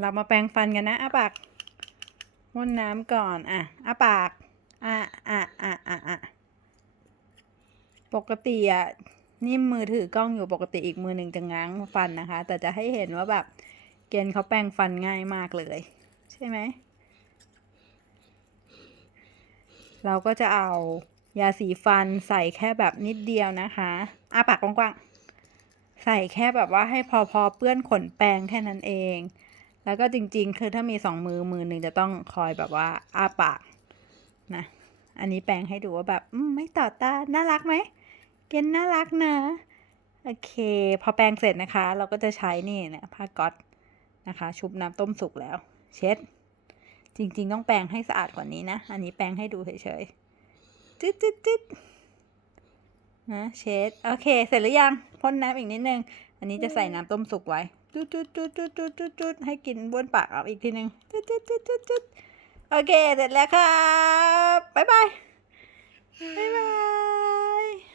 เรามาแปรงฟันกันนะอ้าปากม่วนน้ำก่อน อะอ้าปาก อะอะอะอะอะปกติอะนิ่มมือถือกล้องอยู่ปกติอีกมือหนึ่งจะง้างฟันนะคะ แต่จะให้เห็นว่าแบบเกณฑ์เขาแปรงฟันง่ายมากเลย ใช่ไหม เราก็จะเอายาสีฟันใส่แค่แบบนิดเดียวนะคะอ้าปากกว้างๆ ใส่แค่แบบว่าให้พอพอเปื้อนขนแปรงแค่นั้นเอง แล้วก็จริง ๆ คือถ้ามีสองมือมือหนึ่งจะต้องคอยแบบว่าอ้าปากนะ อันนี้แปรงให้ดูว่าแบบไม่ต่อต้านน่ารักไหมเกนน่ารักนะโอเค พอแปรงเสร็จนะคะ เราก็จะใช้นี่เนี่ยผ้าก๊อตนะคะ ชุบน้ำต้มสุกแล้ว เช็ด จริง ๆ ต้องแปรงให้สะอาดกว่านี้นะ อันนี้แปรงให้ดูเฉยๆจึ๊ดจึ๊ดจึ๊ดนะเช็ด โอเค เสร็จหรือยังพ่นน้ำอีกนิดนึง อันนี้จะใส่น้ำต้มสุกไว้จุดจุดจุดจุดจุดจุดจุดให้กินบ้วนปากเอาอีกทีหนึ่งจุดจุดจุดจุดจุดโอเค เสร็จแล้วครับ บ๊ายบาย